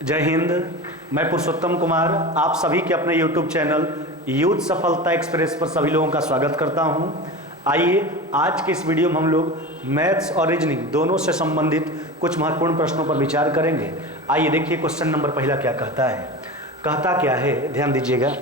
जय हिंद। मैं पुरुषोत्तम कुमार आप सभी के अपने YouTube चैनल यूथ सफलता एक्सप्रेस पर सभी लोगों का स्वागत करता हूं। आइए आज के इस वीडियो में हम लोग मैथ्स और रीजनिंग दोनों से संबंधित कुछ महत्वपूर्ण प्रश्नों पर विचार करेंगे। आइए देखिए क्वेश्चन नंबर पहला क्या कहता है। कहता क्या है, ध्यान दीजिएगा।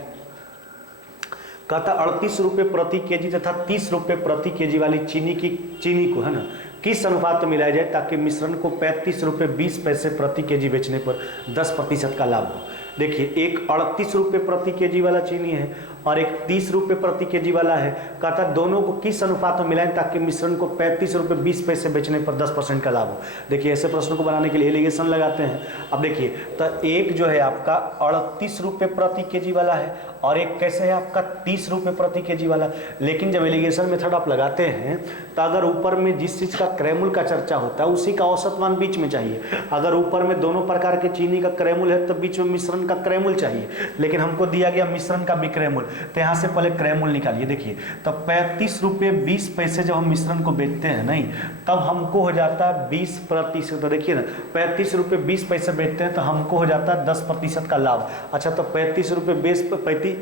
कहता 38 रुपये प्रति केजी तथा 30 रुपये प्रति केजी वाली चीनी को है ना किस अनुपात में मिलाया जाए ताकि मिश्रण को 35 रुपये 20 पैसे प्रति केजी बेचने पर 10% का लाभ हो। देखिए, एक 38 रुपये प्रति केजी वाला चीनी है और एक 30 रुपये प्रति केजी वाला है। कहता दोनों को किस अनुपात में मिलाएं ताकि मिश्रण को 35 रुपये 20 पैसे बेचने पर 10% का लाभ हो। देखिए, ऐसे प्रश्नों को बनाने के लिए एलिगेशन लगाते हैं। अब देखिए, तो एक जो है आपका 38 रुपये प्रति केजी वाला है और एक कैसे है आपका 30 रुपये प्रति केजी वाला। लेकिन जब एलिगेशन मेथड आप लगाते हैं तो अगर ऊपर में जिस चीज़ का क्रैमुल का चर्चा होता है उसी का औसत मान बीच में चाहिए। अगर ऊपर में दोनों प्रकार के चीनी का क्रैमुल है तो बीच में मिश्रण का क्रैमुल चाहिए, लेकिन हमको दिया गया मिश्रण का विक्रैमुल, तो यहाँ से पहले क्रैमुल निकालिए। देखिए, तो 35 रुपये 20 पैसे जब हम मिश्रण को बेचते हैं नहीं, तब हमको हो जाता है 20%। तो देखिए ना, 35 रुपये 20 पैसे बेचते हैं तो हमको हो जाता है 10% का लाभ। अच्छा, तो 35 रुपये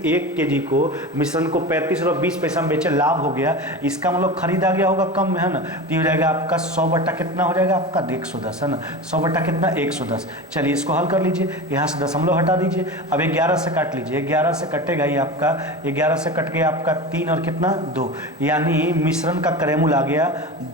1 केजी को मिश्रण को 35 रुपये 20 पैसा में बेचे, लाभ हो गया। इसका मतलब खरीदा गया होगा कम में, है ना। तो हो जाएगा आपका 100 बटा कितना हो जाएगा आपका 110, है ना। 100 बटा कितना 110। चलिए इसको हल कर लीजिए, यहाँ से दशमलव हटा दीजिए। अब 11 से काट लीजिए, 11 से कटेगा ये आपका 11 से कट गया आपका 3 और कितना 2, यानी मिश्रण का क्रैमुल आ गया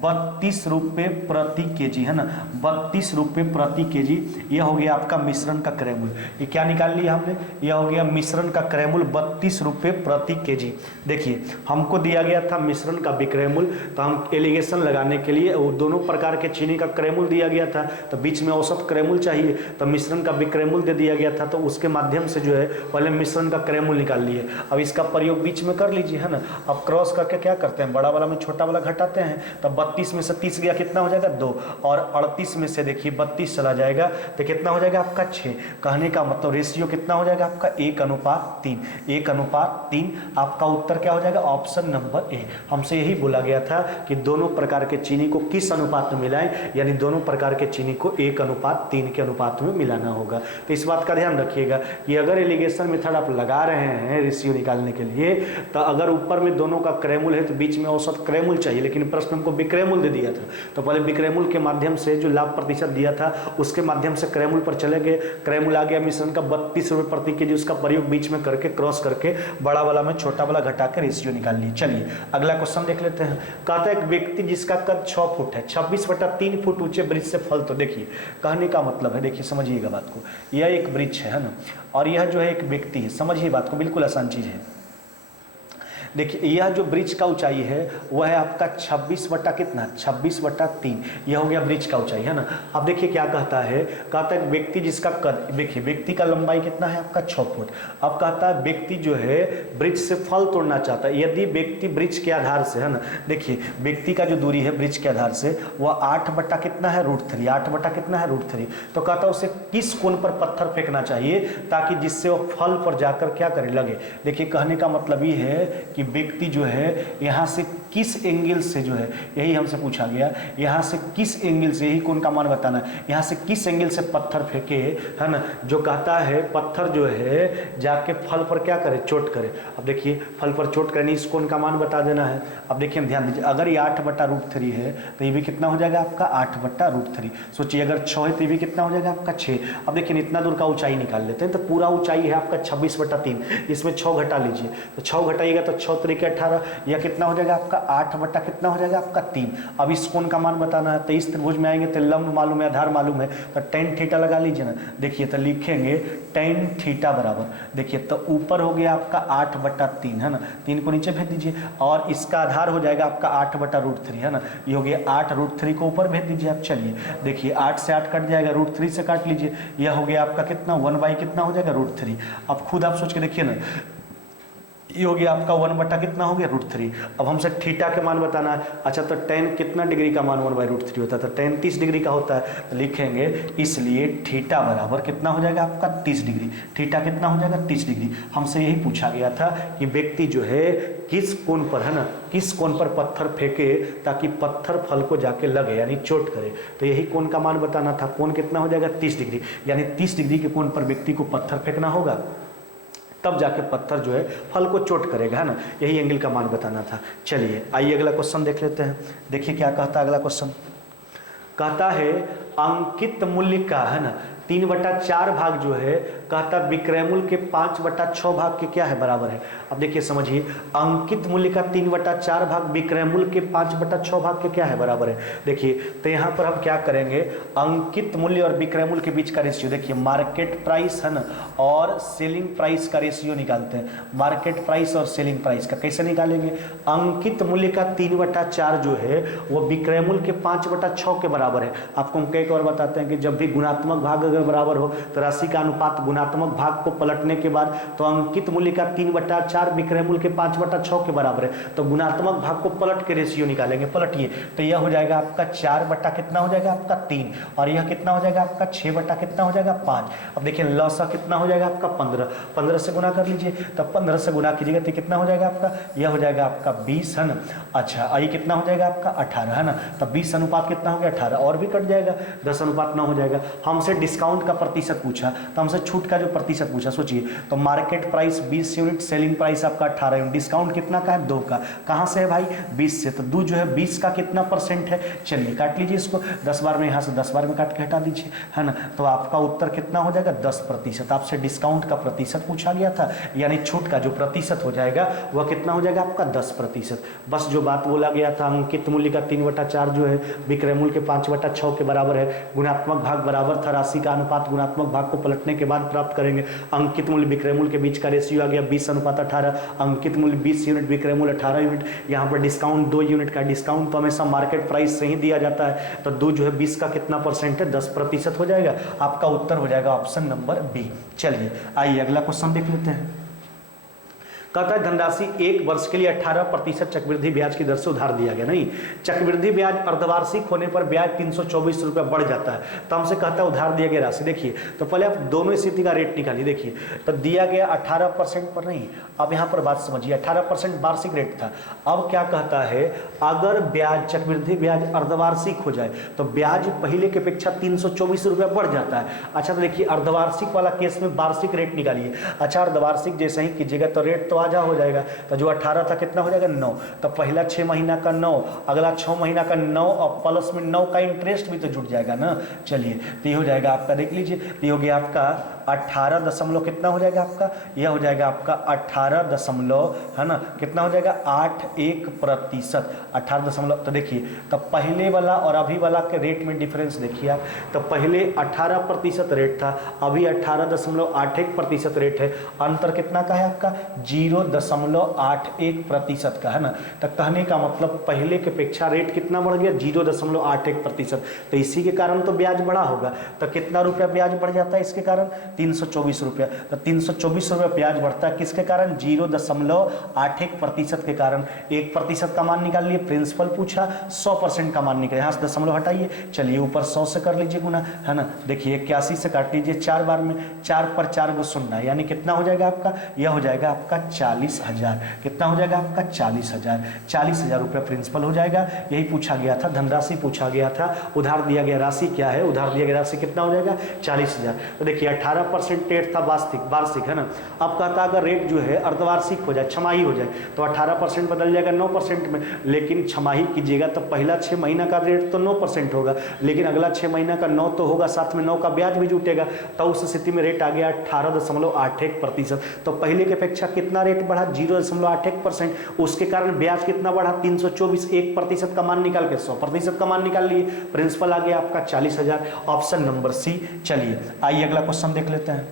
32 रुपये प्रति केजी, है ना। 32 रुपये प्रति केजी यह हो गया आपका मिश्रण का क्रैमुल। ये क्या निकाल लिया हमने, यह हो गया मिश्रण का क्रैमुल 32 रुपये प्रति केजी। देखिए, हमको दिया गया था मिश्रण का विक्रैमुल, तो हम एलिगेशन लगाने के लिए वो दोनों प्रकार के चीनी का क्रैमुल दिया गया था, तो बीच में औसत क्रैमुल चाहिए, तो मिश्रण का विक्रैमुल दे दिया गया था, तो उसके माध्यम से जो है पहले मिश्रण का क्रैमुल निकाल लिए। अब इसका प्रयोग बीच में कर लीजिए, है ना। अब क्रॉस करके क्या करते हैं, बड़ा वाला में छोटा वाला घटाते हैं, तो 32 में से 30 गया, कितना हो जाएगा 2, और 38 में से देखिए 32 चला जाएगा तो कितना हो जाएगा आपका 6। कहने का मतलब रेशियो कितना हो जाएगा आपका 1:3। 1:3 आपका उत्तर क्या हो जाएगा, ऑप्शन नंबर ए। हमसे यही बोला गया था कि दोनों प्रकार के चीनी को किस अनुपात में मिलाएं, यानी दोनों प्रकार के चीनी को 1:3 के अनुपात में मिलाना होगा। तो इस बात का ध्यान रखिएगा कि अगर एलिगेशन मेथड आप लगा रहे हैं रेशियो निकालने के लिए, तो अगर ऊपर में दोनों का क्रैमुल है तो बीच में औसत क्रैमुल चाहिए, लेकिन प्रश्न हमको विक्रैमुल दे दिया था, तो पहले विक्रैमुल के माध्यम से जो लाभ प्रतिशत दिया था उसके माध्यम से क्रैमुल पर चले गए। क्रैमुल आ गया मिश्रण का 32 रुपये प्रति केजी, उसका प्रयोग बीच में करके क्रॉस करके बड़ा वाला में छोटा वाला घटा के रेशियो निकाल ली। चलिए अगला क्वेश्चन देख लेते हैं। कहता है एक व्यक्ति जिसका कद 6 फुट है 26/3 फुट ऊंचे ब्रिज से फल। तो देखिए, कहने का मतलब है, देखिए समझिएगा बात को, यह एक ब्रिज है ना, और यह जो है एक व्यक्ति है। समझिए बात को, बिल्कुल आसान चीज है। देखिए, यह जो ब्रिज का ऊंचाई है वह है आपका 26/3, यह हो गया ब्रिज का ऊंचाई, है ना। अब देखिए क्या कहता है, कहता है व्यक्ति जिसका कद, देखिए व्यक्ति का लंबाई कितना है आपका 6 फुट। अब कहता है व्यक्ति जो है ब्रिज से फल तोड़ना चाहता है। यदि व्यक्ति ब्रिज के आधार से, है ना, देखिए व्यक्ति का जो दूरी है ब्रिज के आधार से वह 8 बटा कितना है √3, 8 बटा कितना है √3। तो कहता है उसे किस कोण पर पत्थर फेंकना चाहिए ताकि जिससे वो फल पर जाकर क्या करे, लगे। देखिए, कहने का मतलब ये है कि व्यक्ति जो है यहाँ से किस एंगल से जो है, यही हमसे पूछा गया, यहाँ से किस एंगल से, यही कोण का मान बताना है, यहाँ से किस एंगल से पत्थर फेंके, है ना। जो कहता है पत्थर जो है जाके फल पर क्या करे, चोट करे। अब देखिए, फल पर चोट करनी, इस कोण का मान बता देना है। अब देखिए ध्यान दीजिए, अगर ये 8 बटा √3 है तो ये भी कितना हो जाएगा आपका 8 बटा √3। सोचिए अगर 6 है तो ये भी कितना हो जाएगा आपका 6। अब देखिए इतना दूर का ऊंचाई निकाल लेते हैं, तो पूरा ऊंचाई है आपका 26/3, इसमें 6 घटा लीजिए, तो 6 घटाइएगा तो 6 3 18, यह कितना हो जाएगा आपका 8 बटा कितना हो जाएगा आपका 3। अब इस कोण का मान बताना है, तो इस त्रिभुज में आएंगे तो लंब मालूम है, आधार मालूम है, तो tan थीटा लगा लीजिए ना। देखिए तो लिखेंगे tan थीटा बराबर, देखिए तो ऊपर हो गया आपका 8/3, है ना, 3 को नीचे भेज दीजिए, और इसका आधार हो जाएगा आपका 8 बटा √3, है ना। ये हो गया 8, √3 को ऊपर भेज दीजिए आप। चलिए देखिए 8 से 8 कट जाएगा, √3 से काट लीजिए, यह हो गया आपका कितना 1 बाई कितना हो जाएगा √3। अब खुद आप सोच के देखिए ना, ये हो गया आपका 1 बटा कितना हो गया √3। अब हमसे थीटा के मान बताना है। अच्छा तो tan कितना डिग्री का मान 1/√3 होता है, तो tan 30 डिग्री का होता है, तो लिखेंगे इसलिए थीटा बराबर कितना हो जाएगा आपका 30 डिग्री। थीटा कितना हो जाएगा 30 डिग्री। हमसे यही पूछा गया था कि व्यक्ति जो है किस कोण पर, है ना, किस कोण पर पत्थर फेंके ताकि पत्थर फल को जाके लगे यानी चोट करे, तो यही कोण का मान बताना था। कोण कितना हो जाएगा 30 डिग्री, यानी 30 डिग्री के कोण पर व्यक्ति को पत्थर फेंकना होगा, तब जाके पत्थर जो है फल को चोट करेगा, है ना, यही एंगल का मान बताना था। चलिए आइए अगला क्वेश्चन देख लेते हैं। देखिए क्या कहता है अगला क्वेश्चन, कहता है अंकित मूल्य का, है ना, 3/4 भाग जो है कहता विक्रय मूल्य के 5/6 भाग के क्या है बराबर है। अब देखिए समझिए, अंकित मूल्य का 3/4 भाग विक्रय मूल्य के 5/6 भाग के क्या है बराबर है। देखिए तो यहाँ पर हम क्या करेंगे, अंकित मूल्य और विक्रय मूल्य के बीच का रेशियो, देखिए मार्केट प्राइस, है ना, और सेलिंग प्राइस का रेशियो निकालते हैं। मार्केट प्राइस और सेलिंग प्राइस का कैसे निकालेंगे, अंकित मूल्य का 3/4 जो है वो विक्रय मूल्य के 5/6 के बराबर है। आपको हम कई और बताते हैं कि जब भी गुणात्मक भाग अगर बराबर हो तो राशि का अनुपात गुणात्मक भाग को पलटने के बाद तो अंकित मूल्य का 3/4 विक्रय मूल्य के 5/6 के बराबर है, तो गुणात्मक भाग को पलट के रेशियो निकालेंगे। पलटिए तो यह हो जाएगा आपका 4 बटा कितना हो जाएगा आपका 3, और यह कितना हो जाएगा आपका 6 बटा कितना हो जाएगा 5। अब देखिए लॉसा कितना हो जाएगा आपका 15, 15 से गुना कर लीजिए, तब 15 से गुना कीजिएगा तो कितना हो जाएगा आपका, यह हो जाएगा आपका 20, है ना। अच्छा ये कितना हो जाएगा आपका 18, है ना, तब 20 अनुपात कितना हो गया 18, और भी कट जाएगा 10 अनुपात 9 हो जाएगा। हमसे डिस्काउंट का प्रतिशत पूछा तो हमसे छूट का जो प्रतिशत पूछा, सोचिए तो market price 20 unit, selling price आपका 18 यूनिट, डिस्काउंट कितना का है 2 का, कहां से है भाई 20 से, तो 2 जो है 20 का कितना परसेंट है। चलिए काट लीजिए इसको 10 बार में, यहां से 10 बार में काट के हटा दीजिए, है ना, तो आपका उत्तर कितना हो जाएगा 10%। आपसे डिस्काउंट का प्रतिशत पूछा गया था, यानी छूट का जो प्रतिशत हो जाएगा वह कितना हो जाएगा आपका 10%। बस जो बात बोला गया था, अंकित मूल्य का 3/4 जो है विक्रय मूल्य के 5/6 के बराबर है, गुणात्मक भाग बराबर था, राशि का अनुपात गुणात्मक भाग को पलटने के बाद प्राप्त करेंगे। अंकित मूल्य विक्रय मूल्य के बीच का रेशियो आ गया 20/18, अंकित मूल्य 20 यूनिट, विक्रय मूल्य 18 यूनिट, यहाँ पर डिस्काउंट 2 यूनिट का, डिस्काउंट तो हमेशा मार्केट प्राइस से ही दिया जाता है, तो 2 जो है 20 का कितना परसेंट है 10% हो जाएगा। आपका उत्तर हो जाएगा ऑप्शन नंबर बी। चलिए आइए अगला क्वेश्चन देख लेते हैं। कहता है धनराशि 1 वर्ष के लिए 18% चक्रवृद्धि ब्याज की दर से उधार दिया गया। नहीं, चक्रवृद्धि ब्याज अर्धवार्षिक होने पर ब्याज 324 रुपये बढ़ जाता है, तो हमसे कहता है उधार दिया गया राशि। देखिए तो पहले आप दोनों स्थिति का रेट निकालिए। देखिए तो दिया गया 18% पर, नहीं, अब यहाँ पर बात समझिए, 18% वार्षिक रेट था। अब क्या कहता है, अगर ब्याज चक्रवृद्धि ब्याज अर्धवार्षिक हो जाए तो ब्याज पहले की अपेक्षा 324 रुपये बढ़ जाता है। अच्छा तो देखिए अर्धवार्षिक वाला केस में वार्षिक रेट निकालिए। अच्छा अर्धवार्षिक जैसे ही कीजिएगा तो रेट तो हो जाएगा, तो जो 18 था कितना हो जाएगा 9, तो पहला 6 महीना का 9, अगला 6 महीना का 9 और प्लस में 9 का इंटरेस्ट भी तो जुड़ जाएगा ना। चलिए तो ये हो जाएगा आपका, देख लीजिए ये हो गया आपका 18 दशमलव कितना हो जाएगा आपका, यह हो जाएगा आपका 18 दशमलव, है ना, कितना हो जाएगा 81%, 18 दशमलव। तो देखिए तो पहले वाला और अभी वाला के रेट में डिफरेंस देखिए आप, तो पहले 18% रेट था, अभी 18.81% रेट है, अंतर कितना का है आपका 0.81% का, है ना। तो कहने का मतलब पहले के अपेक्षा रेट कितना बढ़ गया 0.81%, तो इसी के कारण तो ब्याज बढ़ा होगा। तो कितना रुपया ब्याज बढ़ जाता है इसके कारण 324 रुपया, तो 324 रुपया ब्याज बढ़ता है किसके कारण 0.81% के कारण। 1% का मान निकाल लिए, प्रिंसिपल पूछा 100% का मान निकाल, यहाँ से दशमलव हटाइए, चलिए ऊपर 100 से कर लीजिए गुना, है ना। देखिए 81 से काट लीजिए 4 बार में, 4 पर 4 को सुनना, यानी कितना हो जाएगा आपका, यह हो जाएगा आपका 40,000, कितना हो जाएगा आपका 40,000, 40,000 रुपया प्रिंसिपल हो जाएगा। यही पूछा गया था, धनराशि पूछा गया था, उधार दिया गया राशि क्या है, उधार दिया गया राशि कितना हो जाएगा 40,000। तो देखिए 18% रेट था वार्षिक, है ना। अब कहता अगर रेट जो है अर्धवार्षिक हो जाए, छमाही हो जाए, तो 18% बदल जाएगा 9% में, लेकिन छमाही कीजिएगा तो पहला 6 महीना का रेट तो 9% होगा, लेकिन अगला 6 महीना का 9 तो होगा, साथ में 9 का ब्याज भी जुटेगा, तो उस स्थिति में रेट आ गया 18.81%। तो पहले की अपेक्षा कितना रेट बढ़ा 0.81%, उसके कारण ब्याज कितना बढ़ा 324, 1% का मान निकाल के 100% का मान निकाल लिए, प्रिंसिपल आ गया आपका 40,000, ऑप्शन नंबर सी। चलिए आइए अगला क्वेश्चन देख लेते हैं।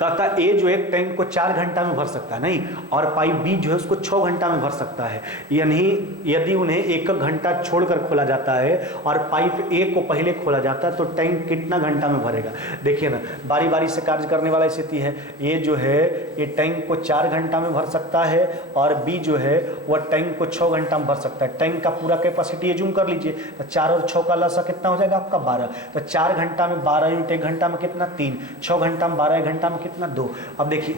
कहता ए जो है टैंक को 4 घंटा में भर सकता है, नहीं, और पाइप बी जो है उसको 6 घंटा में भर सकता है। यानी यदि उन्हें 1 घंटा छोड़कर खोला जाता है और पाइप ए को पहले खोला जाता है तो टैंक कितना घंटा में भरेगा। देखिए ना, बारी बारी से कार्य करने वाला स्थिति है। ए जो है ये टैंक को 4 घंटा में भर सकता है और बी जो है वह टैंक को 6 घंटा में भर सकता है। टैंक का पूरा कैपेसिटी एज्यूम कर लीजिए, तो 4 और 6 का लसा कितना हो जाएगा आपका 12। तो 4 घंटा में 12 यूनिट 1 घंटा में कितना 3, 6 घंटा में 12 1 घंटा में कितना 2। अब देखिए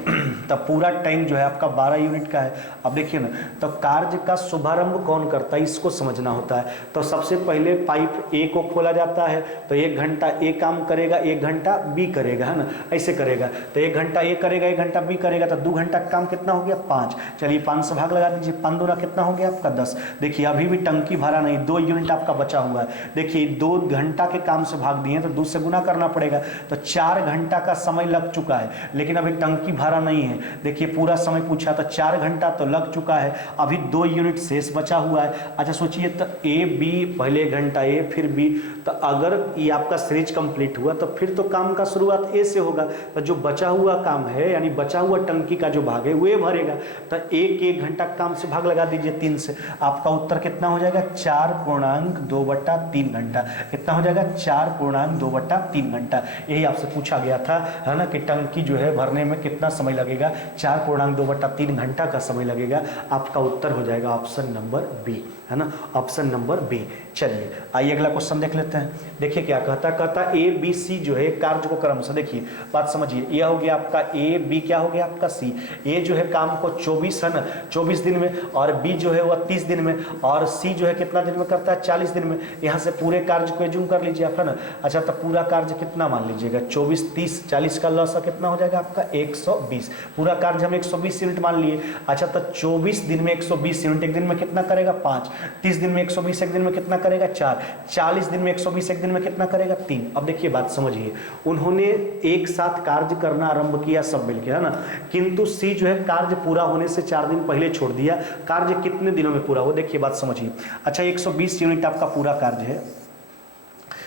तब पूरा टैंक जो है आपका 12 यूनिट का है। अब देखिए ना, तो कार्य का शुभारंभ कौन करता है इसको समझना होता है। तो सबसे पहले पाइप ए को खोला जाता है, तो 1 घंटा ए काम करेगा, 1 घंटा बी करेगा, है ना, ऐसे करेगा। तो 1 घंटा ए करेगा, 1 घंटा बी करेगा, तो 2 घंटा का काम कितना हो गया 5। चलिए 5 से भाग लगा दीजिए, 5 दूना कितना हो गया आपका 10। देखिए अभी भी टंकी भरा नहीं, 2 यूनिट आपका बचा हुआ है। देखिए 2 घंटा के काम से भाग दिए तो 2 से गुना करना पड़ेगा, तो 4 घंटा का समय लग चुका है, लेकिन अभी टंकी भरा नहीं है। देखिए पूरा समय पूछा तो 4 घंटा तो लग चुका है, अभी 2 यूनिट शेष बचा हुआ है। अच्छा सोचिए, तो ए बी, पहले 1 घंटा ए फिर बी, तो अगर ये आपका सीरीज कंप्लीट हुआ तो फिर तो काम का शुरुआत ए से होगा। तो जो बचा हुआ काम है यानी बचा हुआ टंकी का जो भाग है वो भरेगा। तो 1 घंटा काम से भाग लगा दीजिए 3 से, आपका उत्तर कितना हो जाएगा 4.2/3 घंटा। कितना हो जाएगा 4.2/3 घंटा। यही आपसे पूछा गया था, है ना, कि टंकी जो है भरने में कितना समय लगेगा, 4.2/3 घंटा का समय लगेगा। आपका उत्तर हो जाएगा ऑप्शन नंबर बी, है ना, ऑप्शन नंबर बी। चलिए आइए अगला क्वेश्चन देख लेते हैं। देखिए क्या कहता ए बी सी जो है कार्य को क्रमशः, देखिए बात समझिए, यह हो गया आपका ए, बी क्या हो गया आपका सी। ए जो है काम को 24, है ना, 24 दिन में, और बी जो है वह 30 दिन में, और सी जो है कितना दिन में करता है 40 दिन में। यहाँ से पूरे कार्य को एज्यूम कर लीजिए आप, है ना। अच्छा तो पूरा कार्य कितना मान लीजिएगा 24, 30, 40 का लॉस कितना हो जाएगा आपका 120। पूरा कार्य हम 120 यूनिट मान लिए। अच्छा तो 24 दिन में 120 यूनिट, एक दिन में कितना करेगा 5, 30 दिन में 120 एक दिन में कितना करेगा 4, 40 दिन में 120 एक दिन में कितना करेगा 3। अब देखिए बात समझिए, उन्होंने एक साथ कार्य करना आरंभ किया सब मिलकर, है ना, किंतु सी जो है कार्य पूरा होने से 4 दिन पहले छोड़ दिया। कार्य कितने दिनों में पूरा हो, देखिए बात समझिए। अच्छा 120 यूनिट आपका पूरा कार्य है,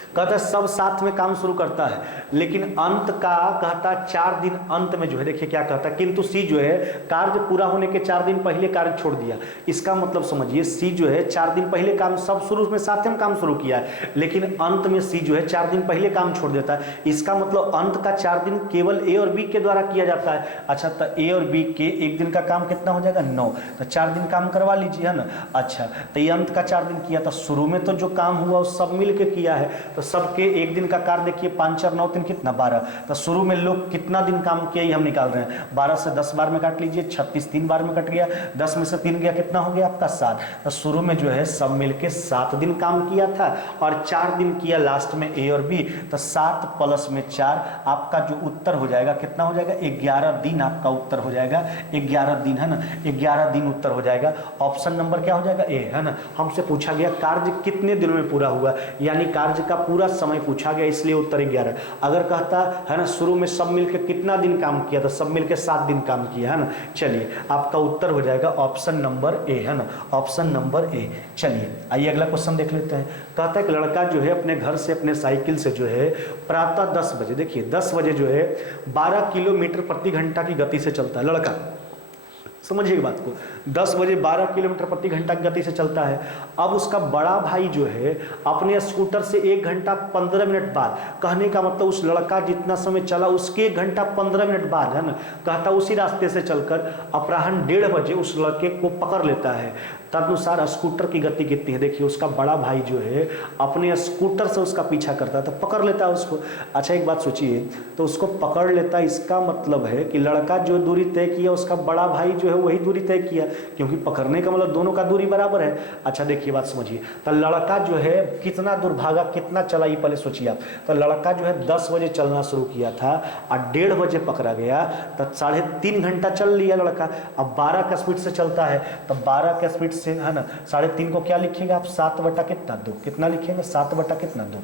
कहता है सब साथ में काम शुरू करता है, लेकिन अंत का कहता 4 दिन अंत में जो है, देखिए क्या कहता है, किंतु सी जो है कार्य पूरा होने के 4 दिन पहले कार्य छोड़ दिया। इसका मतलब समझिए, सी जो है 4 दिन पहले काम, सब शुरू में साथ में काम शुरू किया है, लेकिन अंत में सी जो है 4 दिन पहले काम छोड़ देता है। इसका मतलब अंत का 4 दिन केवल ए और बी के द्वारा किया जाता है। अच्छा तो ए और बी के एक दिन का काम कितना हो जाएगा 9, तो 4 दिन काम करवा लीजिए, है ना। अच्छा तो ये अंत का 4 दिन किया, तो शुरू में तो जो काम हुआ वो सब मिल के किया है, तो सबके एक दिन का कार्य देखिए 5 और 9 दिन कितना 12। तो शुरू में लोग कितना दिन काम किया ये हम निकाल रहे हैं। 12 से 10 बार में काट लीजिए, 36 3 बार में कट गया, 10 में से 3 गया, कितना हो गया आपका 7। तो शुरू में जो है सब मिलके 7 दिन काम किया था और 4 दिन किया लास्ट में ए और बी। तो 7 प्लस में 4 आपका जो उत्तर हो जाएगा कितना हो जाएगा 11 दिन आपका उत्तर हो जाएगा, 11 दिन, है ना, 11 दिन उत्तर हो जाएगा। ऑप्शन नंबर क्या हो जाएगा ए, है ना। हमसे पूछा गया कार्य कितने दिनों में पूरा हुआ, यानी कार्य का पूरा समय पूछा गया, इसलिए उत्तर 11। अगर कहता है ना शुरू में सब मिलकर कितना दिन काम किया, तो सब मिलकर 7 दिन काम किया, है ना। चलिए आपका उत्तर हो जाएगा ऑप्शन नंबर ए, है ना, ऑप्शन नंबर ए। चलिए आइए अगला क्वेश्चन देख लेते हैं। कहता है कि लड़का जो है अपने घर से अपने साइकिल से जो है प्रातः 10 बजे, देखिए 10 बजे जो है 12 किलोमीटर प्रति घंटा की गति से चलता है लड़का। समझिए बात को, 10 बजे 12 किलोमीटर प्रति घंटा की गति से चलता है। अब उसका बड़ा भाई जो है अपने स्कूटर से 1 घंटा 15 मिनट बाद, कहने का मतलब उस लड़का जितना समय चला उसके 1 घंटा 15 मिनट बाद, है ना, कहता उसी रास्ते से चलकर अपराह्न 1:30 बजे उस लड़के को पकड़ लेता है। तदनुसार स्कूटर की गति कितनी है, देखिए उसका बड़ा भाई जो है अपने स्कूटर से उसका पीछा करता है तो पकड़ लेता है उसको। अच्छा एक बात सोचिए, तो उसको पकड़ लेता है, इसका मतलब है कि लड़का जो दूरी तय किया उसका बड़ा भाई जो है वही दूरी तय किया, क्योंकि पकड़ने का मतलब दोनों का दूरी बराबर है। अच्छा देखिए बात समझिए, तो लड़का जो है कितना दूर भागा, कितना चला, ये पहले सोचिए आप। तो लड़का जो है 10 बजे चलना शुरू किया था और 1:30 बजे पकड़ा गया, तो 3.5 घंटा चल लिया लड़का। अब 12 का स्पीड से चलता है, तो 12 का स्पीड से, है ना, 3.5 को क्या लिखिएगा आप 7 बटा कितना 2, कितना लिखेंगे 7 बटा कितना 2।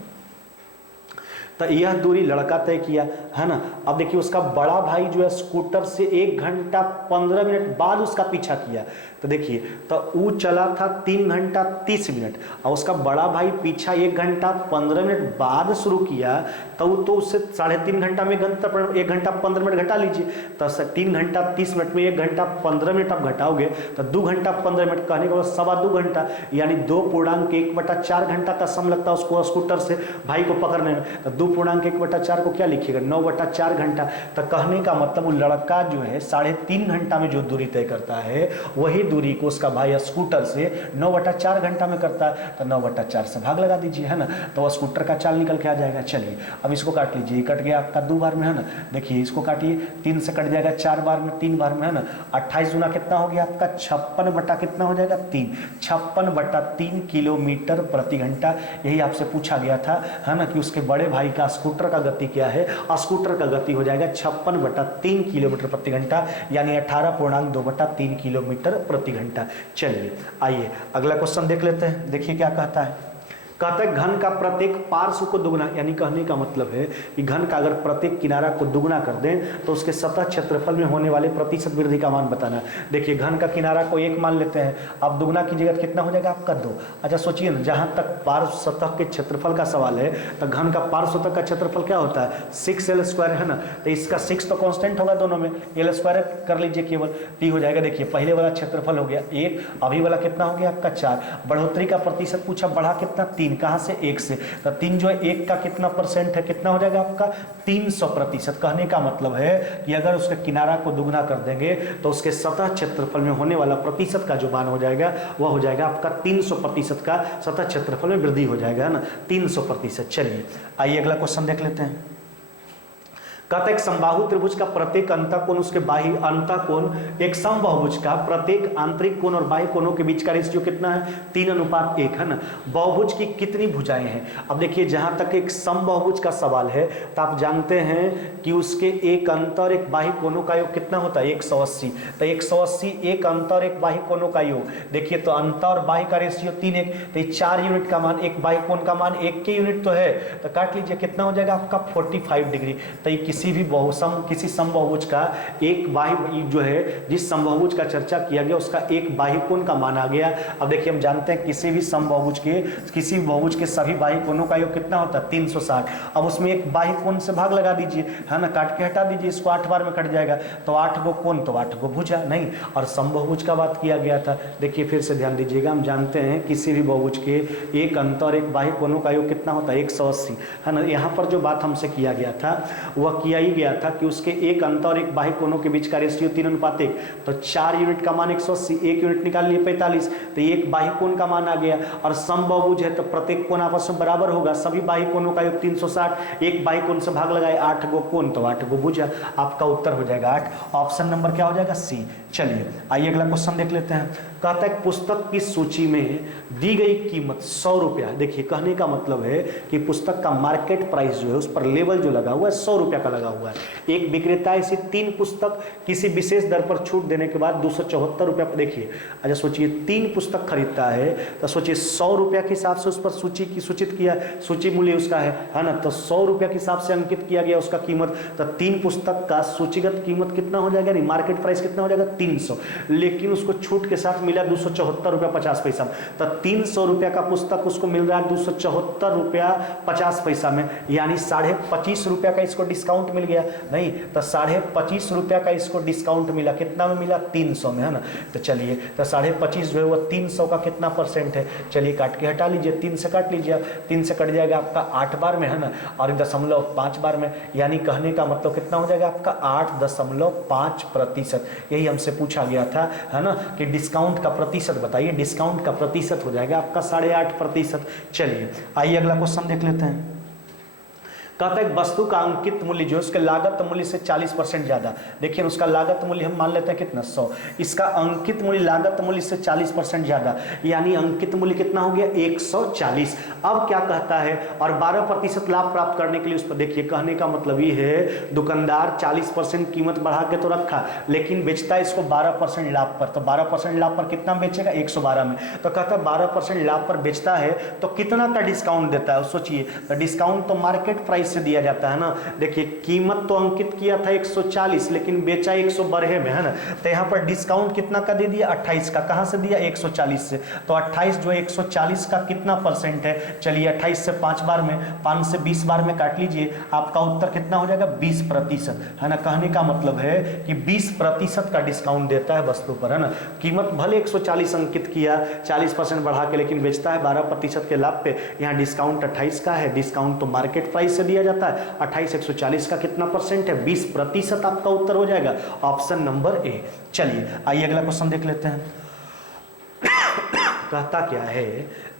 तो यह दूरी लड़का तय किया, है ना। अब देखिए उसका बड़ा भाई जो है स्कूटर से 1 घंटा 15 मिनट बाद उसका पीछा किया। तो देखिए तो वो चला था 3 घंटा 30 मिनट और उसका बड़ा भाई पीछा 1 घंटा 15 मिनट बाद शुरू किया, तो उससे 3.5 घंटा में 1 घंटा 15 मिनट घटा लीजिए। तो 3 घंटा 30 मिनट में 1 घंटा 15 मिनट आप घटाओगे तो 2 घंटा 15 मिनट, कहने के बाद 2.25 घंटा, यानी 2.1/4 घंटा का समय लगता है उसको स्कूटर से भाई को पकड़ने में। तो 2.1/4 को क्या लिखिएगा, 9/4 घंटा। तो कहने का मतलब वो लड़का जो है 3.5 घंटा में जो दूरी तय करता है वही दूरी को उसका भाई स्कूटर से 9/4 घंटा में करता है। तो 9/4 से भाग लगा दीजिए, है ना। तो वह स्कूटर का चाल निकल के आ जाएगा। चलिए अब इसको काट लीजिए, कट गया आपका 2 बार में, है ना। देखिए इसको काटिए, 3 से कट जाएगा 4 बार में, 3 बार में, है ना। 28 गुना कितना हो गया आपका 56 बटा कितना हो जाएगा 3, 56/3 किलोमीटर प्रति घंटा। यही आपसे पूछा गया था, है ना, कि उसके बड़े भाई का स्कूटर का गति क्या है। स्कूटर का गति हो जाएगा 56/3 किलोमीटर प्रति घंटा, यानी 18.2/3 किलोमीटर प्रति घंटा। चलिए आइए अगला क्वेश्चन देख लेते हैं। देखिए क्या कहता है, कहता है घन का प्रत्येक पार्श्व को दुगना, यानी कहने का मतलब है कि घन का अगर प्रत्येक किनारा को दुगना कर दें तो उसके सतह क्षेत्रफल में होने वाले प्रतिशत वृद्धि का मान बताना। देखिए घन का किनारा को 1 मान लेते हैं, अब दुगना कीजिएगा कितना हो जाएगा आपका 2। अच्छा सोचिए ना, जहां तक पार्श्व सतह के क्षेत्रफल का सवाल है तो घन का पार्श्व सतह का क्षेत्रफल क्या होता है 6l², है ना। तो इसका 6 तो कांस्टेंट होगा दोनों में, l² कर लीजिए केवल, टी हो जाएगा। देखिए पहले वाला क्षेत्रफल हो गया 1, अभी वाला कितना हो गया आपका 4। बढ़ोतरी का प्रतिशत पूछा, बढ़ा कितना 3, कहां से 1 से। तो 3 जो है 1 का कितना परसेंट है, कितना हो जाएगा आपका 300%। कहने का मतलब है कि अगर उसके किनारा को दुगना कर देंगे तो उसके सतह क्षेत्रफल में होने वाला प्रतिशत का जो मान हो जाएगा वह हो जाएगा आपका 300% का सतह क्षेत्रफल में वृद्धि हो जाएगा, है ना, 300%। चलिए आइए अगला क्वेश्चन देख लेते हैं। कहता है एक समबाहु त्रिभुज का प्रत्येक अंतःकोण उसके बाह्य अंतःकोण, एक समबाहुभुज का प्रत्येक आंतरिक कोण और बाह्य कोणों के बीच का रेशियो कितना है 3:1, है ना। बहुभुज की कितनी भुजाएं हैं। अब देखिए जहां तक एक समबाहुभुज का सवाल है तो आप जानते हैं कि उसके एक अंत और एक बाह्य कोणों का योग कितना होता है 180। तो 180 एक अंत और एक बाह्य कोणों का योग। देखिए तो अंत और बाह्य का रेशियो 3:1, तो 4 यूनिट का मान, एक बाह्य कोण का मान 1 के यूनिट तो है, तो काट लीजिए कितना हो जाएगा आपका 45 डिग्री। तो ये किसी भी किसी समबाहुभुज का एक बाह्य जो है, जिस समबाहुभुज का चर्चा किया गया उसका एक बाह्य कोण का मान आ गया। अब देखिए हम जानते हैं किसी भी समबाहुभुज के, किसी बहुभुज के सभी बाह्य कोणों का योग कितना होता है 360। अब उसमें एक बाह्य कोण से भाग लगा दीजिए, है ना, काट के हटा दीजिए, इसको 8 बार में कट जाएगा। तो 8 गो कोण तो 8 गो भुजा नहीं, और समबाहुभुज का बात किया गया था। देखिए फिर से ध्यान दीजिएगा, हम जानते हैं किसी भी बहुभुज के एक अंत और एक बाह्य कोणों का योग कितना होता है 180, है ना। यहाँ पर जो बात हमसे किया गया था वह किया ही गया था कि उसके एक अंत और एक बाह्य कोणों के बीच का रेशियो 3:1। तो 4 यूनिट का मान 180, 1 यूनिट निकाल लिए 45, तो एक बाह्य कोण का मान आ गया। और समबाहुभुज है तो प्रत्येक कोण आपस में बराबर होगा, सभी बाह्य कोणों का योग 360, एक बाह्य कोण से भाग लगाए 8 गो कोण तो 8 गो भुजा। आपका उत्तर हो जाएगा 8। ऑप्शन नंबर क्या हो जाएगा सी। चलिए आइए अगला क्वेश्चन देख लेते हैं। कहता है पुस्तक की सूची में दी गई कीमत 100 रुपया। देखिए कहने का मतलब है कि पुस्तक का मार्केट प्राइस जो है उस पर लेवल जो लगा हुआ है 100 रुपया का लगा हुआ है। एक विक्रेता ऐसी 3 पुस्तक किसी विशेष दर पर छूट देने के बाद 274 रुपया पर, देखिए अच्छा सोचिए 3 पुस्तक खरीदता है तो सोचिए 100 रुपया के हिसाब से उस पर सूचित किया, सूची मूल्य उसका है ना। तो 100 रुपया के हिसाब से अंकित किया गया उसका कीमत। तो 3 पुस्तक का सूचीगत कीमत कितना हो जाएगा, नहीं मार्केट प्राइस कितना हो जाएगा 300, लेकिन उसको छूट के साथ मिला 274 रुपया 50 पैसा। तो 300 रुपया का पुस्तक उसको मिल रहा है 274 रुपया 50 पैसा में, यानी 25.5 रुपया का इसको डिस्काउंट मिल गया। नहीं तो 25.5 रुपया का इसको डिस्काउंट मिला, कितना में मिला 300 में, है ना। तो चलिए तो 25.5 जो है वो 300 का कितना परसेंट है, चलिए काट के हटा लीजिए, 3 से काट लीजिए, 3 से कट जाएगा आपका 8 बार में, है ना, और 0.5 बार में, यानी कहने का मतलब कितना हो जाएगा आपका 8.5%। यही हमसे पूछा गया था, है ना, कि डिस्काउंट का प्रतिशत बताइए। डिस्काउंट का प्रतिशत हो जाएगा आपका 8.5%। चलिए आइए अगला क्वेश्चन देख लेते हैं। कहता है वस्तु का अंकित मूल्य जो है उसके लागत मूल्य से 40% ज्यादा। देखिए उसका लागत मूल्य हम मान लेते हैं कितना 100, इसका अंकित मूल्य लागत मूल्य से 40% ज्यादा, यानी अंकित मूल्य कितना हो गया 140। अब क्या कहता है, और 12% लाभ प्राप्त करने के लिए उस पर, देखिए कहने का मतलब ये है दुकानदार 40% कीमत बढ़ा के तो रखा, लेकिन बेचता है इसको 12% लाभ पर। तो 12% लाभ पर कितना बेचेगा 112 में। तो कहता है 12% लाभ पर बेचता है तो कितना का डिस्काउंट देता है, सोचिए। तो डिस्काउंट तो मार्केट प्राइस से दिया जाता है ना। देखिए कीमत तो अंकित किया था 140, लेकिन बेचा 112 में, है ना। तो यहाँ पर डिस्काउंट कितना का दे दिया, 28 का। कहाँ से दिया, 140 से। तो 28 जो 140 का कितना परसेंट है, चलिए 28 से 5 बार में, 5 से 20 बार में काट लीजिए, आपका उत्तर कितना हो जाएगा, 20%, है ना। कहने का मतलब है कि 20% का डिस्काउंट देता है वस्तु पर, है ना। कीमत भले 140 अंकित किया 40% बढ़ा के, लेकिन बेचता है 12% के लाभ पे। यहाँ डिस्काउंट 28 का है, डिस्काउंट तो मार्केट प्राइस से दिया जाता है। 28 140 का कितना परसेंट है, 20% आपका उत्तर हो जाएगा, ऑप्शन नंबर ए। चलिए आइए अगला क्वेश्चन देख लेते हैं। कहता क्या है,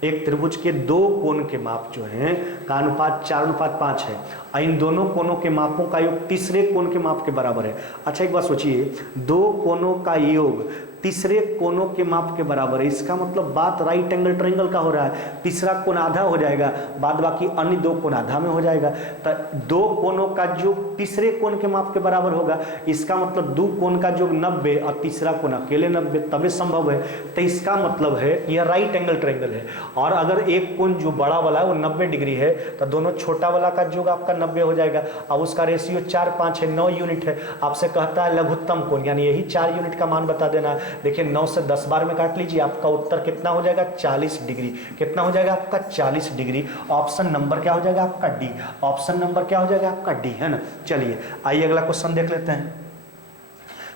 एक त्रिभुज के दो कोण के माप जो हैं का अनुपात 4:5 है, और इन दोनों कोणों के मापों का योग तीसरे कोण के माप के बराबर है। अच्छा एक बात सोचिए, दो कोणों का योग तीसरे कोणों के माप के बराबर है, इसका मतलब बात राइट एंगल ट्रायंगल का हो रहा है। तीसरा कोण आधा हो जाएगा, बाद बाकी अन्य दो कोण आधा में हो जाएगा। तो दो कोणों का योग तीसरे कोण के माप के बराबर होगा, इसका मतलब दो कोण का योग 90 और तीसरा कोण अकेले 90, तभी संभव है। तो इसका मतलब है यह राइट एंगल ट्रायंगल है। और अगर एक कोण जो बड़ा वाला है वो 90 डिग्री है, तो दोनों छोटा वाला का योग आपका 90 हो जाएगा। अब उसका रेशियो 4/5 है, 9 यूनिट है। आपसे कहता है लघुत्तम कोण, यानी यही 4 यूनिट का मान बता देना। देखिए 9 से 10 बार में काट लीजिए, आपका उत्तर कितना हो जाएगा, 40 डिग्री। कितना हो जाएगा आपका, 40 डिग्री। ऑप्शन नंबर क्या हो जाएगा आपका, डी। ऑप्शन नंबर क्या हो जाएगा आपका, डी, है ना। चलिए आइए अगला क्वेश्चन देख लेते हैं।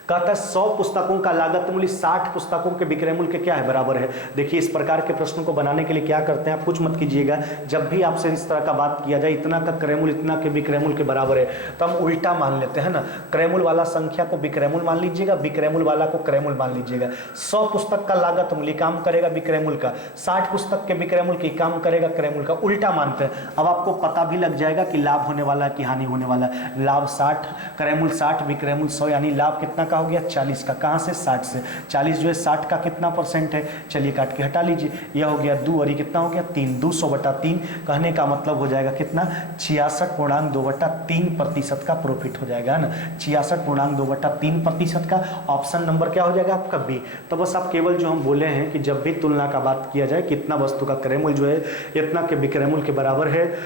कहता है 100 पुस्तकों का लागत मूल्य 60 पुस्तकों के विक्रय मूल्य के क्या है, बराबर है। देखिए इस प्रकार के प्रश्नों को बनाने के लिए क्या करते हैं, आप कुछ मत कीजिएगा। जब भी आपसे इस तरह का बात किया जाए, इतना का क्रय मूल्य इतना के विक्रय मूल्य के बराबर है, तो हम उल्टा मान लेते हैं ना। क्रय मूल्य वाला संख्या को विक्रय मूल्य मान लीजिएगा, विक्रय मूल्य वाला को क्रय मूल्य मान लीजिएगा। 100 पुस्तक का लागत मूल्य काम करेगा विक्रय मूल्य का, 60 पुस्तक के विक्रय मूल्य की काम करेगा क्रय मूल्य का। उल्टा मानते हैं। अब आपको पता भी लग जाएगा कि लाभ होने वाला है कि हानि होने वाला है। लाभ 60, क्रय मूल्य 60, विक्रय मूल्य 100, यानी लाभ कितना का हो गया, 40 का। कहां से, 60 से। 40 जो है 60 का कितना परसेंट है, चलिए काट के हटा लीजिए। यह हो गया 2 और ये कितना हो गया 3, 200/3। कहने का मतलब हो जाएगा कितना, 66.2/3% का प्रॉफिट हो जाएगा, है ना। 66.2/3% का। ऑप्शन नंबर क्या हो जाएगा आपका, बी। तो बस आप केवल जो हम बोले हैं कि जब भी तुलना का बात किया जाए, कितना वस्तु का क्रय मूल्य जो है इतना के विक्रय मूल्य के बराबर है,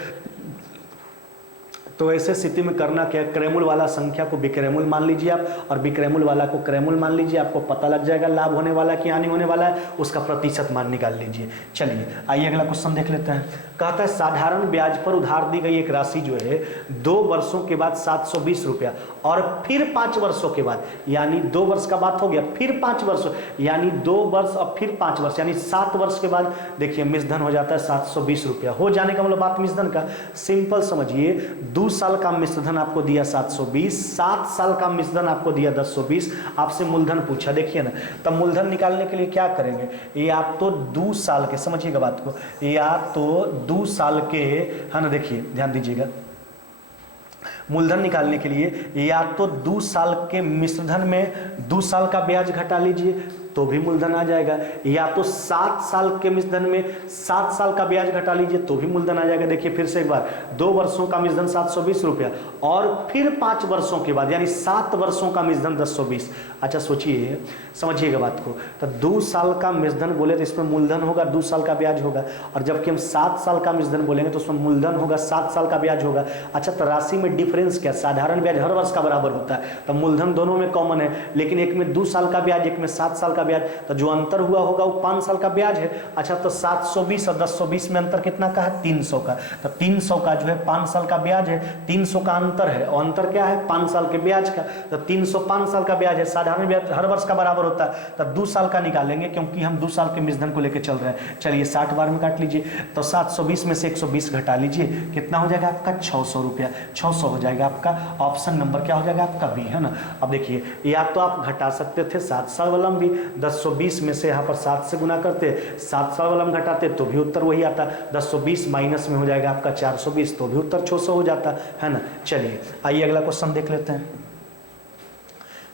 तो ऐसे स्थिति में करना क्या, क्रय मूल्य वाला संख्या को विक्रय मूल्य मान लीजिए आप, और विक्रय मूल्य वाला को क्रय मूल्य मान लीजिए। आपको पता लग जाएगा लाभ होने वाला कि हानि होने वाला है, उसका प्रतिशत मान निकाल लीजिए। चलिए आइए अगला क्वेश्चन देख लेते हैं। कहता है साधारण ब्याज पर उधार दी गई एक राशि जो है 2 वर्षों के बाद 720 रुपया, और फिर 5 वर्षों के बाद, यानी 2 वर्ष का बात हो गया, फिर 5 वर्ष, यानी 2 वर्ष और फिर 5 वर्ष, यानी 7 वर्ष के बाद देखिए मिश्रधन हो जाता है 720 रुपया। हो जाने का मतलब बात मिश्रधन का सिंपल समझिए, 2 साल का मिश्रधन आपको दिया 720, 7 साल का मिश्रधन आपको दिया 1020। आपसे मूलधन पूछा, देखिए ना। तब मूलधन निकालने के लिए क्या करेंगे, या तो 2 साल के, समझिएगा बात को, या तो 2 साल के, है ना। देखिए ध्यान दीजिएगा, मूलधन निकालने के लिए या तो 2 साल के मिश्रधन में 2 साल का ब्याज घटा लीजिए तो भी मूलधन आ जाएगा, या तो 7 साल के मिश्रधन में 7 साल का ब्याज घटा लीजिए तो भी मूलधन आ जाएगा। देखिए फिर से एक बार, 2 वर्षों का मिश्रधन 720 रुपया, और फिर 5 वर्षों के बाद यानी 7 वर्षों का मिश्रधन 1020। अच्छा सोचिए, समझिएगा बात को। तो 2 साल का मिश्रधन बोले तो इसमें मूलधन होगा, 2 साल का ब्याज होगा, और जबकि हम 7 साल का मिश्रधन बोलेंगे तो उसमें मूलधन होगा, 7 साल का ब्याज होगा। अच्छा तो राशि में डिफरेंस क्या, साधारण ब्याज हर वर्ष का बराबर होता है, तो मूलधन दोनों में कॉमन है, लेकिन एक में 2 साल का ब्याज, एक में 7 साल का ब्याज, तो जो अंतर हुआ होगा वो 5 साल का ब्याज है। अच्छा तो 720 और 1020 में अंतर कितना का है, 300 का। तो 300 का जो है 5 साल का ब्याज है, 300 का अंतर है, और अंतर क्या है, 5 साल के ब्याज का। तो 300 5 साल का ब्याज है, साधारण ब्याज हर वर्ष का बराबर होता है, तो 2 साल का निकालेंगे क्योंकि हम 2 साल के मिश्रधन को लेकर चल रहे हैं। चलिए 60 बार में काट लीजिए, तो 720 में से 120 घटा लीजिए, कितना हो जाएगा आपका 600 रुपया, 600 हो जाएगा आपका। ऑप्शन नंबर क्या हो जाएगा आपका, बी, है ना। अब देखिए या तो आप घटा सकते थे 7 साल वाला भी, 1020 में से यहाँ पर 7 से गुना करते, 7 साल वाला में घटाते तो भी उत्तर वही आता, 1020 माइनस में हो जाएगा आपका 420 तो भी उत्तर 600 हो जाता है ना। चलिए आइए अगला क्वेश्चन देख लेते हैं।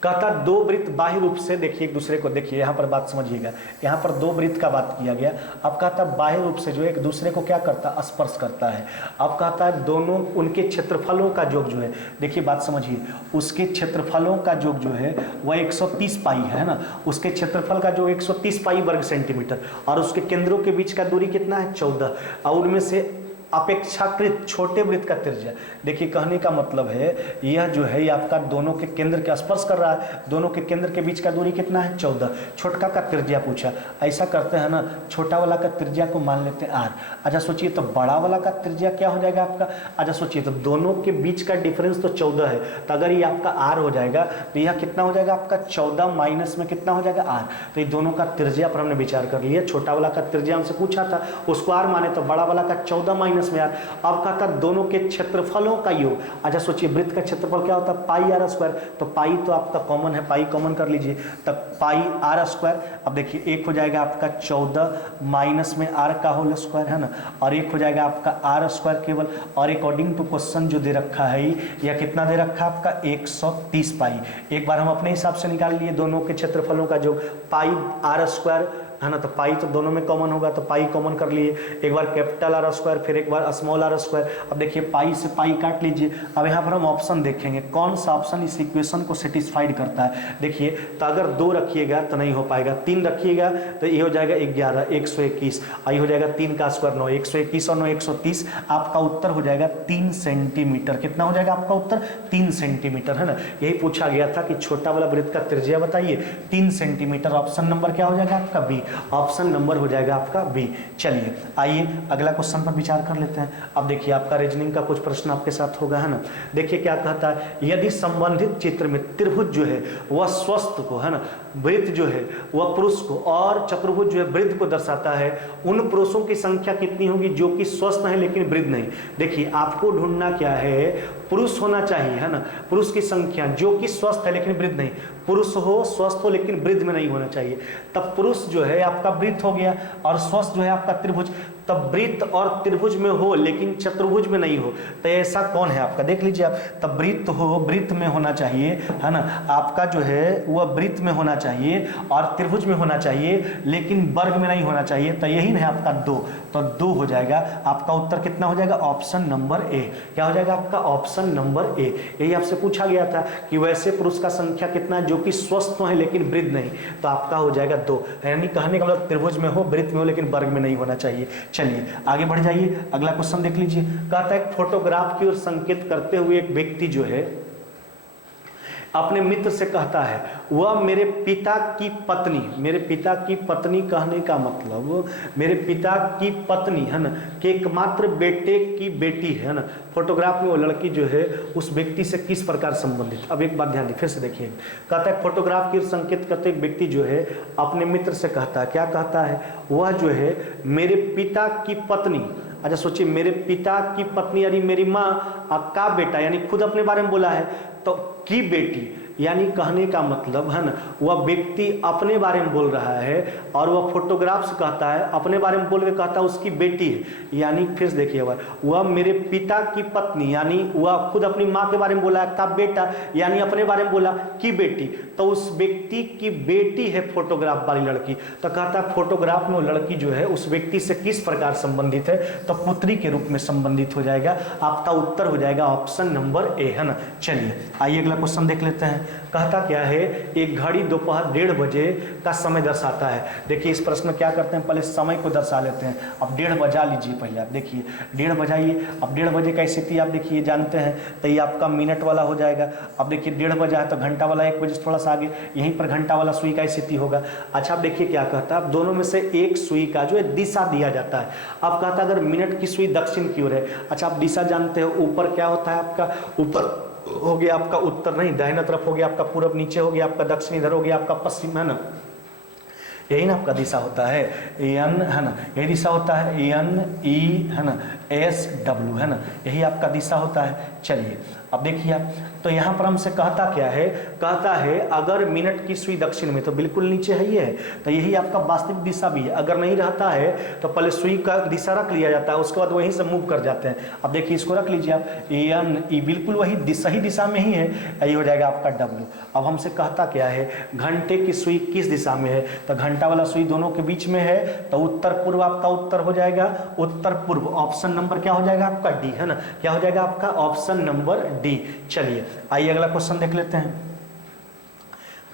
कहता 2 वृत्त बाह्य रूप से, देखिए एक दूसरे को, देखिए यहाँ पर बात समझिएगा, यहाँ पर 2 वृत्त का बात किया गया। अब कहता बाह्य रूप से जो एक दूसरे को क्या करता, स्पर्श करता है। अब कहता है दोनों उनके क्षेत्रफलों का योग जो है, देखिए बात समझिए, उसके क्षेत्रफलों का योग जो है वह 130 पाई है ना, उसके क्षेत्रफल का जो 130 पाई वर्ग सेंटीमीटर, और उसके केंद्रों के बीच का दूरी कितना है 14, और उनमें से अपेक्षाकृत छोटे वृत्त का त्रिज्या, देखिए कहने का मतलब है यह जो है ये आपका दोनों के केंद्र के स्पर्श कर रहा है, दोनों के केंद्र के बीच का दूरी कितना है 14, छोटका का त्रिज्या पूछा। ऐसा करते हैं ना, छोटा वाला का त्रिज्या को मान लेते हैं r। अच्छा सोचिए तो बड़ा वाला का त्रिज्या क्या हो जाएगा आपका, अच्छा सोचिए तो दोनों के बीच का डिफरेंस तो 14 है, तो अगर ये आपका r हो जाएगा तो यह कितना हो जाएगा आपका 14 माइनस में कितना हो जाएगा r। तो ये दोनों का त्रिज्या पर हमने विचार कर लिया, छोटा वाला का त्रिज्या हमसे पूछा था उसको r माने तो बड़ा वाला का 14 माइनस में r। अब कहता दोनों के क्षेत्रफलों का योग। अच्छा सोचिए वृत्त का क्षेत्रफल क्या होता है पाई आर स्क्वायर, तो पाई तो आपका कॉमन है, पाई कॉमन कर लीजिए, तब पाई आर स्क्वायर। अब देखिए एक हो जाएगा आपका 14 माइनस में r का होल स्क्वायर है ना, और एक हो जाएगा आपका r स्क्वायर केवल, और अकॉर्डिंग टू क्वेश्चन जो दे रखा है यह कितना दे रखा है आपका 130 पाई। एक बार हम अपने हिसाब से निकाल लिए दोनों के क्षेत्रफलों का जो पाई आर स्क्वायर है ना, तो पाई तो दोनों में कॉमन होगा, तो पाई कॉमन कर लिए, एक बार कैपिटल आर स्क्वायर फिर एक बार स्मॉल आर स्क्वायर। अब देखिए पाई से पाई काट लीजिए। अब यहाँ पर हम ऑप्शन देखेंगे कौन सा ऑप्शन इस इक्वेशन को सेटिस्फाइड करता है। देखिए तो अगर 2 रखिएगा तो नहीं हो पाएगा, 3 रखिएगा तो ये हो जाएगा 11 121, आई हो जाएगा 3 का स्क्वायर 9, 121 और 9 130, आपका उत्तर हो जाएगा 3 सेंटीमीटर। कितना हो जाएगा आपका उत्तर 3 सेंटीमीटर है ना। यही पूछा गया था कि छोटा वाला वृत्त का त्रिज्या बताइए 3 सेंटीमीटर। ऑप्शन नंबर क्या हो जाएगा आपका बी, ऑप्शन नंबर हो जाएगा आपका बी। चलिए आइए अगला क्वेश्चन पर विचार कर लेते हैं। अब देखिए आपका रीजनिंग का कुछ प्रश्न आपके साथ होगा है ना। देखिए क्या कहता है, यदि संबंधित चित्र में त्रिभुज जो है वह स्वस्थ को है ना, वृत्त जो है वह पुरुष को, और चतुर्भुज जो है वृत्त को दर्शाता है, उन पुरुषों की संख्या कितनी होगी जो कि स्वस्थ है लेकिन वृद्ध नहीं। देखिए आपको ढूंढना क्या है, पुरुष होना चाहिए है ना, पुरुष की संख्या जो कि स्वस्थ है लेकिन वृद्ध नहीं, पुरुष हो स्वस्थ हो लेकिन वृद्ध में नहीं होना चाहिए। तब पुरुष जो है आपका वृत्त हो गया और स्वस्थ जो है आपका त्रिभुज, तब वृत्त और त्रिभुज में हो लेकिन चतुर्भुज में नहीं हो, तो ऐसा कौन है आपका देख लीजिए आप। तब वृत्त हो, वृत्त में होना चाहिए है ना, आपका जो है वह वृत्त में होना चाहिए और त्रिभुज में होना चाहिए लेकिन वर्ग में नहीं होना चाहिए, तो यही है आपका 2, तो 2 हो जाएगा आपका उत्तर। कितना हो जाएगा ऑप्शन नंबर ए, क्या हो जाएगा आपका ऑप्शन नंबर ए। यही आपसे पूछा गया था कि वैसे पुरुष का संख्या कितना जो कि स्वस्थ है लेकिन वृद्ध नहीं, तो आपका हो जाएगा 2, यानी कहने का मतलब त्रिभुज में हो, वृत्त में हो लेकिन वर्ग में नहीं होना चाहिए। चलिए आगे बढ़ जाइए, अगला क्वेश्चन देख लीजिए। कहता है फोटोग्राफ की ओर संकेत करते हुए एक व्यक्ति जो है अपने मित्र से कहता है वह मेरे पिता की पत्नी, मेरे पिता की पत्नी कहने का मतलब मेरे पिता की पत्नी है ना कि एकमात्र बेटे की बेटी है ना। फोटोग्राफ में वो लड़की जो है उस व्यक्ति से किस प्रकार संबंधित। अब एक बात ध्यान दी, फिर से देखिए, कहता है फोटोग्राफ की संकेत करते एक व्यक्ति जो है अपने मित्र से कहता है, क्या कहता है, वह जो है मेरे पिता की पत्नी। अच्छा सोचिए मेरे पिता की पत्नी यानी मेरी माँ का बेटा, यानी खुद अपने बारे में बोला है तो की बेटी, यानी कहने का मतलब है ना वह व्यक्ति अपने बारे में बोल रहा है और वह फोटोग्राफ से कहता है, अपने बारे में बोल के कहता है उसकी बेटी है, यानी फिर देखिए वह मेरे पिता की पत्नी, यानी वह खुद अपनी माँ के बारे में बोला है का बेटा, यानी अपने बारे में बोला की बेटी, तो उस व्यक्ति की बेटी है फोटोग्राफ वाली लड़की। तो कहता है फोटोग्राफ में वो लड़की जो है उस व्यक्ति से किस प्रकार संबंधित है, तो पुत्री के रूप में संबंधित हो जाएगा। आपका उत्तर हो जाएगा ऑप्शन नंबर ए है ना। चलिए आइए अगला क्वेश्चन देख लेते हैं। कहता क्या है, एक घड़ी दोपहर 1:30 बजे का समय दर्शाता है। देखिए इस प्रश्न में क्या करते हैं, पहले समय को दर्शा लेते हैं। अब 1:30 बजा लीजिए पहले, आप देखिए 1:30 बजाइए। अब 1:30 बजे का स्थिति आप देखिए जानते हैं, तो ये आपका मिनट वाला हो जाएगा। अब देखिए 1:30 बजा है तो घंटा वाला 1 बजे थोड़ा सा आगे, यहीं पर घंटा वाला सुई का स्थिति होगा। अच्छा अब देखिए क्या कहता है, अब दोनों में से एक सुई का जो है दिशा दिया जाता है। अब कहता है अगर मिनट की सुई दक्षिण की ओर है, अच्छा आप दिशा जानते हो, ऊपर क्या होता है आपका, ऊपर हो गया आपका उत्तर, नहीं दाहिना तरफ हो गया आपका पूरब, नीचे हो गया आपका दक्षिण, इधर हो गया आपका पश्चिम है ना। यही ना आपका दिशा होता है एन है ना, यही दिशा होता है NE है ना SW है ना, यही आपका दिशा होता है। चलिए अब देखिए आप, तो यहाँ पर हमसे कहता क्या है, कहता है अगर मिनट की सुई दक्षिण में तो बिल्कुल नीचे है ये है, तो यही आपका वास्तविक दिशा भी है। अगर नहीं रहता है तो पहले सुई का दिशा रख लिया जाता है, उसके बाद वहीं से मूव कर जाते हैं। अब देखिए इसको रख लीजिए आप NE, बिल्कुल वही सही दिशा में ही है, यही हो जाएगा आपका W। अब हमसे कहता क्या है, घंटे की सुई किस दिशा में है, तो घंटा वाला सुई दोनों के बीच में है, तो उत्तर पूर्व आपका उत्तर हो जाएगा उत्तर पूर्व। ऑप्शन नंबर क्या हो जाएगा आपका डी है ना, क्या हो जाएगा आपका ऑप्शन नंबर डी। चलिए आइए अगला क्वेश्चन देख लेते हैं।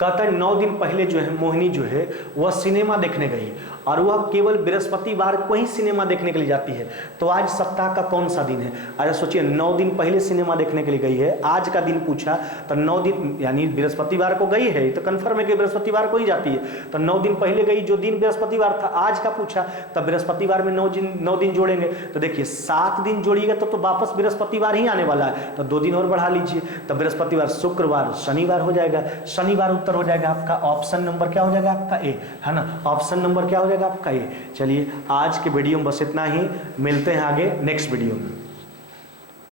कहता है 9 दिन पहले जो है मोहिनी जो है वह सिनेमा देखने गई और वह केवल बृहस्पतिवार को ही सिनेमा देखने के लिए जाती है। तो आज सप्ताह का कौन सा दिन है? अरे सोचिए, 9 दिन पहले सिनेमा देखने के लिए गई है, आज का दिन पूछा तो 9 दिन यानी बृहस्पतिवार को गई है, तो कन्फर्म है कि बृहस्पतिवार को ही जाती है। तो 9 दिन पहले गई, जो दिन बृहस्पतिवार था, आज का पूछा तब बृहस्पतिवार में 9 दिन जोड़ेंगे तो देखिए 7 दिन जोड़िएगा तो वापस बृहस्पतिवार ही आने वाला है, तो 2 दिन और बढ़ा लीजिए, तो बृहस्पतिवार शुक्रवार शनिवार हो जाएगा। शनिवार उत्तर हो जाएगा आपका, ऑप्शन नंबर क्या हो जाएगा आपका ए, है ना, ऑप्शन नंबर क्या हो जाएगा आपका ए। चलिए आज के वीडियो में बस इतना ही, मिलते हैं आगे नेक्स्ट वीडियो में।